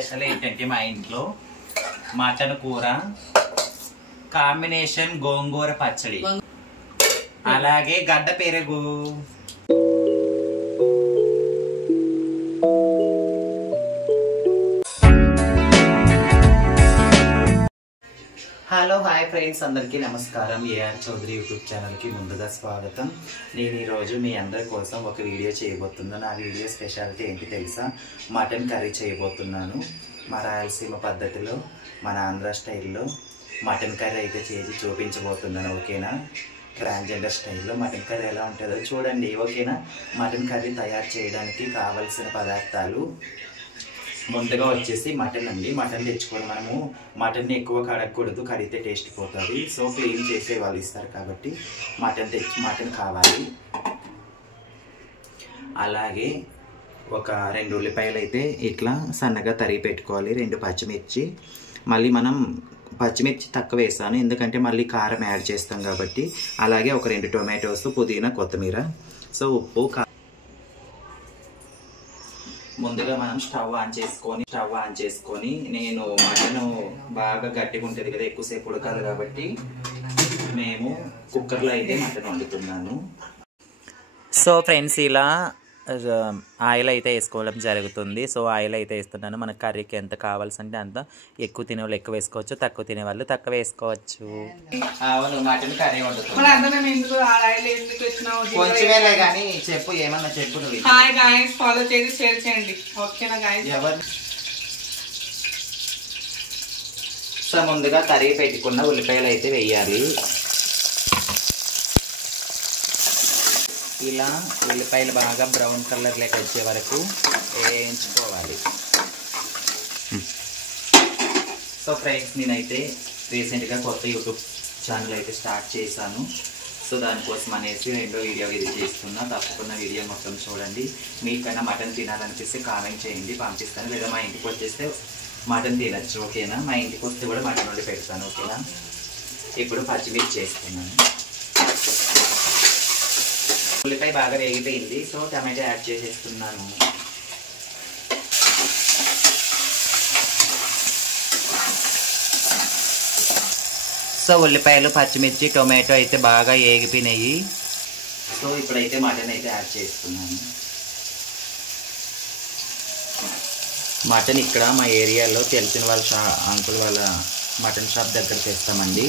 Special ఏంటంటే మా ఇంట్లో మటన్ కూర కాంబినేషన్ గోంగూర పచ్చడి అలాగే గడ్డ పెరుగు. హలో హాయ్ ఫ్రెండ్స్, అందరికీ నమస్కారం. ఏఆర్ చౌదరి యూట్యూబ్ ఛానల్కి ముందుగా స్వాగతం. నేను ఈరోజు మీ అందరి కోసం ఒక వీడియో చేయబోతున్నాను. ఆ వీడియో స్పెషాలిటీ ఏంటి తెలుసా? మటన్ కర్రీ చేయబోతున్నాను. మా రాయలసీమ పద్ధతిలో, మన ఆంధ్ర స్టైల్లో మటన్ కర్రీ అయితే చేసి చూపించబోతున్నాను. ఓకేనా? ట్రాన్స్జెండర్ స్టైల్లో మటన్ కర్రీ ఎలా ఉంటుందో చూడండి. ఓకేనా? మటన్ కర్రీ తయారు చేయడానికి కావలసిన పదార్థాలు ముందుగా వచ్చేసి మటన్ అండి. మటన్ తెచ్చుకొని మనము మటన్ని ఎక్కువ కడగకూడదు, కడిగితే టేస్ట్ పోతుంది. సో క్లీన్ చేసే వాళ్ళు ఇస్తారు కాబట్టి మటన్ కావాలి. అలాగే ఒక 2 ఉల్లిపాయలు అయితే ఇట్లా సన్నగా తరిగి పెట్టుకోవాలి. 2 పచ్చిమిర్చి, మళ్ళీ మనం పచ్చిమిర్చి తక్కువ వేసాను ఎందుకంటే మళ్ళీ కారం యాడ్ చేస్తాం కాబట్టి. అలాగే ఒక 2 టొమాటోస్, పుదీనా, కొత్తిమీర. సో ఉప్పు. ముందుగా మనం స్టవ్ ఆన్ చేసుకొని నేను మటన్ బాగా గట్టిగా ఉంటుంది కదా, ఎక్కువసేపు ఉడకాలి కాబట్టి మేము కుక్కర్లో అయితే మటన్ వండుతున్నాను. సో ఫ్రెండ్స్, ఇలా ఆయిల్ అయితే వేసుకోవడం జరుగుతుంది. సో ఆయిల్ అయితే వేస్తున్నాను. మన కర్రీకి ఎంత కావాల్సింటే అంత. ఎక్కువ తినేవాళ్ళు ఎక్కువ వేసుకోవచ్చు, తక్కువ తినేవాళ్ళు తక్కువ వేసుకోవచ్చు. అవును, మటన్ కర్రీ వండుతున్నాను. కొంచెమేలే కానీ చెప్పు, ఏమన్నా చెప్పు నువ్వు. హాయ్ గైస్, ఫాలో చేసి షేర్ చేయండి. ఓకేనా గైస్? ఎవరు? సో ముందుగా తరిగి పెట్టుకున్న ఉల్లిపాయలు అయితే వేయాలి. ఇలా ఉల్లిపాయలు బాగా బ్రౌన్ కలర్ లెక్క వచ్చే వరకు వేయించుకోవాలి. సో ఫ్రెండ్స్, నేనైతే రీసెంట్గా కొత్త యూట్యూబ్ ఛానల్ అయితే స్టార్ట్ చేశాను. సో దానికోసం అనేసి 2వ వీడియో ఇది చేస్తున్నా. తప్పకుండా వీడియో మొత్తం చూడండి. మీకైనా మటన్ తినాలనిపిస్తే కామెంట్ చేయండి, పంపిస్తాను. లేదా మా ఇంటికి వచ్చేస్తే మటన్ తినచ్చు. ఓకేనా? మా ఇంటికి వస్తే కూడా మటన్ వండి పెడతాను. ఓకేనా? ఇప్పుడు పచ్చిమిర్చి చేస్తున్నాను. ఉల్లిపాయ బాగా వేగిపోయింది. సో టమాటో యాడ్ చేసేస్తున్నాను. సో ఉల్లిపాయలు, పచ్చిమిర్చి, టొమాటో అయితే బాగా వేగిపోయినాయి. సో ఇప్పుడైతే మటన్ అయితే యాడ్ చేస్తున్నాను. మటన్ ఇక్కడ మా ఏరియాలో తెలిసిన వాళ్ళ అంకుల్ వాళ్ళ మటన్ షాప్ దగ్గర తెస్తామండి.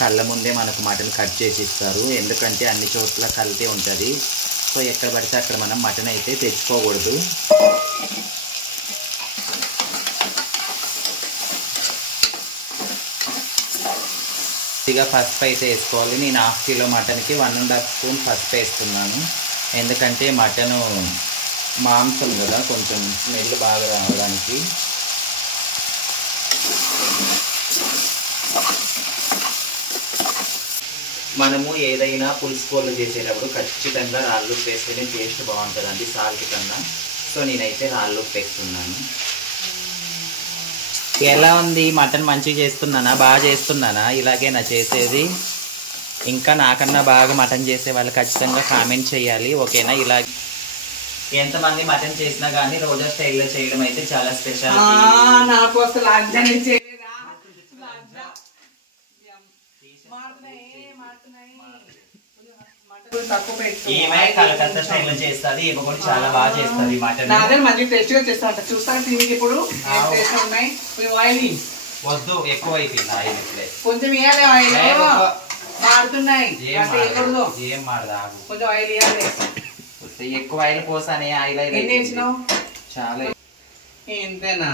కళ్ళ ముందే మనకు మటన్ కట్ చేసి ఇస్తారు. ఎందుకంటే అన్ని చోట్ల కల్తీ ఉంటుంది. సో ఎక్కడ పడితే అక్కడ మనం మటన్ అయితే తెచ్చుకోకూడదు. ఇక పసుపు అయితే వేసుకోవాలి. నేను 1/2 కిలో మటన్కి 1.5 స్పూన్ పసుపు వేస్తున్నాను. ఎందుకంటే మటను మాంసం కదా, కొంచెం స్మెల్ బాగా రావడానికి. మనము ఏదైనా పులుసు కూరలు చేసేటప్పుడు ఖచ్చితంగా రాళ్ళు ఉప్పు వేస్తేనే టేస్ట్ బాగుంటుందండి, సాల్ట్ కన్నా. సో నేనైతే రాళ్ళు ఉప్పు వేస్తున్నాను. ఎలా ఉంది? మటన్ మంచిగా చేస్తున్నానా? బాగా చేస్తున్నానా? ఇలాగేనా చేసేది? ఇంకా నాకన్నా బాగా మటన్ చేసే వాళ్ళు ఖచ్చితంగా కామెంట్ చేయాలి. ఓకేనా? ఇలా ఎంతమంది మటన్ చేసినా కానీ రోజా స్టైల్లో చేయడం అయితే చాలా స్పెషల్. ఏమై కలకత్తా స్టైల్లో చేస్తుంది. ఏమో కూడా చాలా బాగా చేస్తుంది మటన్. మంచి టేస్ట్ గా చేస్తా చూస్తాను. దీనికి ఇప్పుడు వద్దు, ఎక్కువ అయిపోయింది ఆయిల్. ఇప్పుడే కొంచెం వేయాలి. ఆయిల్ మాడుతున్నాయి, ఏం మాడదా? కొంచెం ఆయిల్ వేయాలి. ఎక్కువ ఆయిల్ పోసానే ఆయిల్ చాలా. ఇంతేనా?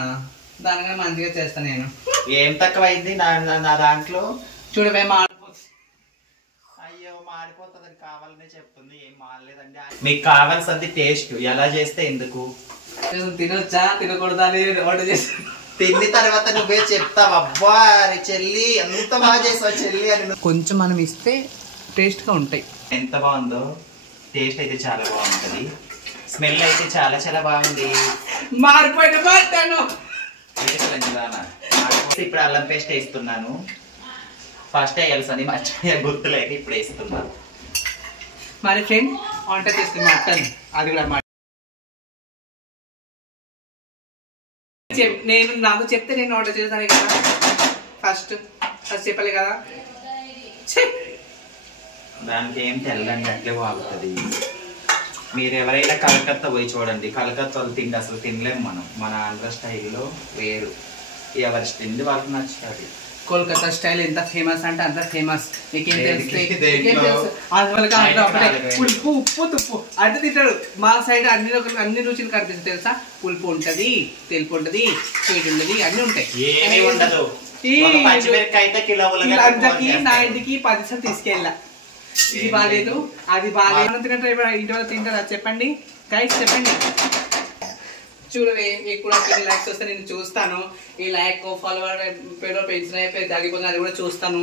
దానిగా మంచిగా చేస్తా నేను. ఏం తక్కువ అయింది నా దాంట్లో? చూడవే అయ్యో, మాడిపోతుంది. కావాలనే చెప్తుంది, ఏం మాడలేదండి. మీకు కావాల్సింది టేస్ట్. ఎలా చేస్తే ఎందుకు? తినొచ్చా తినకూడదా అని ఆర్డర్ చేసి తిన్న తర్వాత నువ్వే చెప్తావు. అబ్బా చెల్లి ఎంత బాగా చేసావు చెల్లి అని. కొంచెం మనం ఇస్తే టేస్ట్ గా ఉంటాయి. ఎంత బాగుందో టేస్ట్ అయితే చాలా బాగుంటది. స్మెల్ అయితే చాలా చాలా బాగుంది. మారిపోయిన మాట్లాను. ఇప్పుడు అల్లం పేస్ట్ వేస్తున్నాను. ఫస్ట్ వేయాల్సింది మర్చిపోయా, గుర్తులేక ఇప్పుడు వేస్తున్నాను. మరి ఫ్రెండ్ వంట చేస్తే మటన్ అది కూడా నేను నాకు చెప్తే నేను ఆర్డర్ చేస్తాను కదా. ఫస్ట్ చెప్పలే కదా. దానికి ఏం తెల్లండి అట్లే వాగుతుంది. మీరు ఎవరైనా కలకత్తా పోయి చూడండి, కలకత్తాలో తిండి అసలు తినలేము మనం. మన ఆంధ్ర స్టైల్లో వేరు, ఎవరి తిండి వాళ్ళకి నచ్చుతుంది. కోల్కతా స్టైల్ ఎంత ఫేమస్ అంటే అంత ఫేమస్. నీకేం పులుపు ఉప్పు తుప్పు అంటే తింటాడు. మా సైడ్ అన్ని రుచులు కనిపిస్తుంది తెలుసా. పులుపు ఉంటది, తెలుపు ఉంటది, స్వీట్ ఉంటది, అన్ని ఉంటాయి. నా ఇంటికి 10 సార్లు తీసుకెళ్ళా. ఇది బాగాలేదు, అది బాగాలేదు. ఇంటి వల్ల తింటారా చెప్పండి గైస్, చెప్పండి. చూడవే మీకు కూడా 10 లైక్స్ వస్తే నేను చూస్తాను. ఈ లైక్ ఫాలోవర్ పెంచిన తగ్గిపోతుంది, అది కూడా చూస్తాను.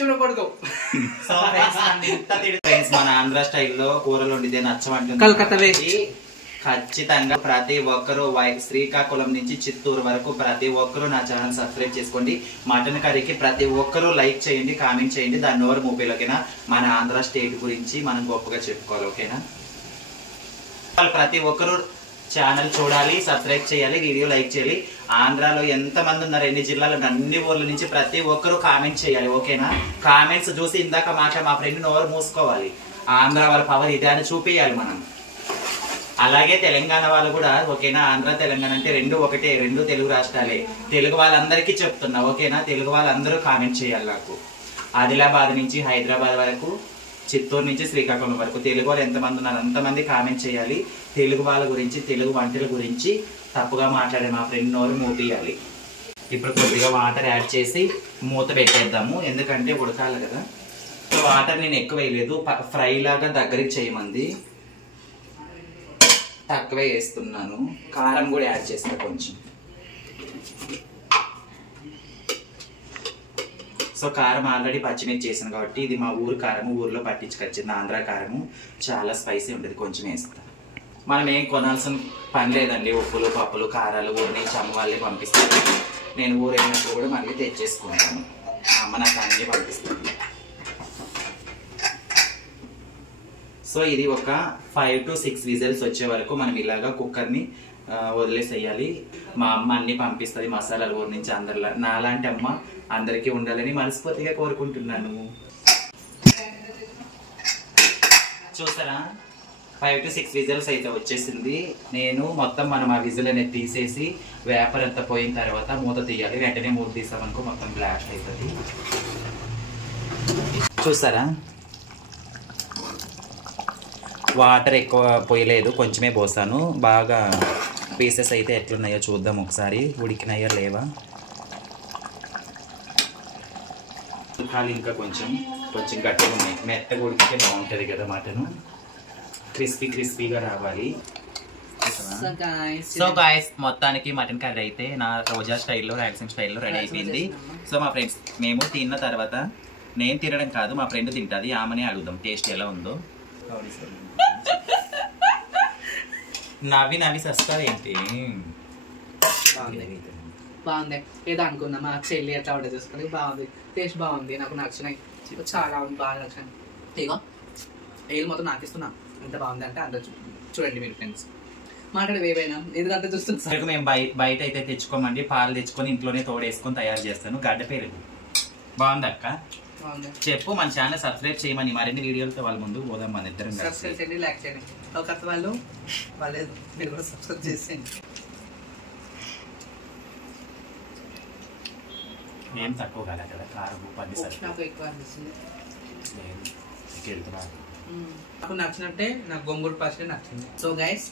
చూడకూడదు. మన ఆంధ్ర స్టైల్లో కూరలు వండితే నచ్చమంటుంది. కలకత్తా ఖచ్చితంగా ప్రతి ఒక్కరు శ్రీకాకుళం నుంచి చిత్తూరు వరకు ప్రతి ఒక్కరు నా ఛానల్ సబ్స్క్రైబ్ చేసుకోండి. మటన్ కర్రీకి ప్రతి ఒక్కరు లైక్ చేయండి, కామెంట్ చేయండి. దాని నోరు మూపేలోకేనా మన ఆంధ్ర స్టేట్ గురించి మనం గొప్పగా చెప్పుకోవాలి. ఓకేనా? ప్రతి ఒక్కరు ఛానల్ చూడాలి, సబ్స్క్రైబ్ చేయాలి, వీడియో లైక్ చేయాలి. ఆంధ్రాలో ఎంతమంది ఉన్నారు, ఎన్ని జిల్లాలో, అన్ని ఊర్ల నుంచి ప్రతి ఒక్కరు కామెంట్ చేయాలి. ఓకేనా? కామెంట్స్ చూసి ఇందాక మా ఫ్రెండ్ నోరు మూసుకోవాలి. ఆంధ్ర వాళ్ళ పవర్ ఇదే అని చూపించాలి మనం. అలాగే తెలంగాణ వాళ్ళు కూడా ఓకేనా. ఆంధ్ర తెలంగాణ అంటే రెండు ఒకటే, రెండు తెలుగు రాష్ట్రాలే. తెలుగు వాళ్ళందరికీ చెప్తున్నా ఓకేనా. తెలుగు వాళ్ళందరూ కామెంట్ చేయాలి నాకు. ఆదిలాబాద్ నుంచి హైదరాబాద్ వరకు, చిత్తూరు నుంచి శ్రీకాకుళం వరకు తెలుగు వాళ్ళు ఎంతమంది ఉన్నారు అంతమంది కామెంట్ చేయాలి. తెలుగు వాళ్ళ గురించి, తెలుగు వంటల గురించి తప్పుగా మాట్లాడే మా ఫ్రెండ్ నోరు మూపియాలి. ఇప్పుడు కొద్దిగా వాటర్ యాడ్ చేసి మూత పెట్టేద్దాము, ఎందుకంటే ఉడకాలి కదా. వాటర్ నేను ఎక్కువ వేయలేదు, ఫ్రై లాగా దగ్గరికి చేయమంది, తక్కువే వేస్తున్నాను. కారం కూడా యాడ్ చేస్తా కొంచెం. సో కారం ఆల్రెడీ పచ్చిమిర్చి చేసాను కాబట్టి ఇది మా ఊరు కారము, ఊర్లో పట్టించుకొచ్చింది ఆంధ్ర కారము. చాలా స్పైసీ ఉంటుంది, కొంచెం వేస్తా. మనం ఏం కొనాల్సిన పని లేదండి. ఉప్పులు పప్పులు కారాలు ఊరి నుంచి అమ్మ వాళ్ళే పంపిస్తాను. నేను ఊరు వెళ్ళినప్పుడు కూడా మళ్ళీ తెచ్చేసుకుంటాను. అమ్మ నాకు అన్నీ పంపిస్తుంది. సో ఇది ఒక 5 to 6 విజిల్స్ వచ్చే వరకు మనం ఇలాగా కుక్కర్ని వదిలేసేయాలి. మా అమ్మ అన్ని పంపిస్తుంది మసాలాలు ఊరి నుంచి. అందరిలా నాలాంటి అమ్మ అందరికీ ఉండాలని మనస్ఫూర్తిగా కోరుకుంటున్నాను. చూసారా 5 to 6 విజిల్స్ అయితే వచ్చేసింది. నేను మొత్తం మనం ఆ విజిల్ అనేది తీసేసి వేపర్ అంతా పోయిన తర్వాత మూత తీయాలి. వెంటనే మూత తీసామనుకో మొత్తం బ్లాస్ట్ అవుతుంది. చూసారా వాటర్ ఎక్కువ పోయలేదు, కొంచెమే పోసాను. బాగా పీసెస్ అయితే ఎట్లున్నాయో చూద్దాం ఒకసారి, ఉడికినాయా లేవా. కాలు ఇంకా కొంచెం గట్టిగా ఉన్నాయి. మెత్తగా ఉడికితే బాగుంటుంది కదా మటను, క్రిస్పీగా రావాలి. సో గాయస్ మొత్తానికి మటన్ కర్రీ అయితే నా రోజా స్టైల్లో, రాయలసీమ స్టైల్లో రెడీ అయిపోయింది. సో మా ఫ్రెండ్స్ మేము తిన్న తర్వాత, నేను తినడం కాదు మా ఫ్రెండ్ తింటుంది, ఆమెనే అడుగుదాం టేస్ట్ ఎలా ఉందో. నవ్వి సస్తారు ఏంటి? బాగుంది. ఏదో అనుకుందా మా చెల్లి అట్లా ఆర్డర్ చేసుకుని బాగుంది, టేస్ట్ బాగుంది, నాకు నచ్చినాయి, చాలా బాగా నచ్చాయి. ఇగో ఏది మొత్తం నాకు ఇస్తున్నా, ఎంత బాగుంది అంటే అందరు చూడండి మీరు ఫ్రెండ్స్. మాట్లాడే ఏవైనా ఎందుకంటే చూస్తున్నా. మేము బయట అయితే తెచ్చుకోమండి, పాలు తెచ్చుకొని ఇంట్లోనే తోడేసుకొని తయారు చేస్తాను. గడ్డ పెరుగు బాగుంది అక్క, చెప్పు. మన ఛానల్ సబ్స్క్రైబ్ చేయమని మరిన్ని వీడియోలతో వాళ్ళ ముందు పోదాం. మన ఇద్దరం సబ్స్క్రైబ్ చేయండి, లైక్ చేయండి. ఒక వాళ్ళు మీరు కూడా సబ్స్క్రైబ్ చేసేయండి. ఏం తక్కువ కాలే కదా, కారం 10 నాకు ఎక్కువ అనిపిస్తుంది. నాకు నచ్చినట్టే నాకు గొంగూరు పచ్చడి నచ్చింది. సో గైస్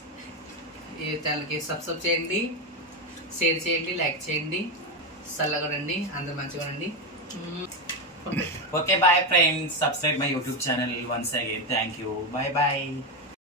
ఈ ఛానల్కి సబ్స్క్రైబ్ చేయండి, షేర్ చేయండి, లైక్ చేయండి. చల్లగా ఉండండి, అందరు మంచిగా ఉండండి. Okay, bye friends. Subscribe my YouTube channel once again. Thank you. Bye bye.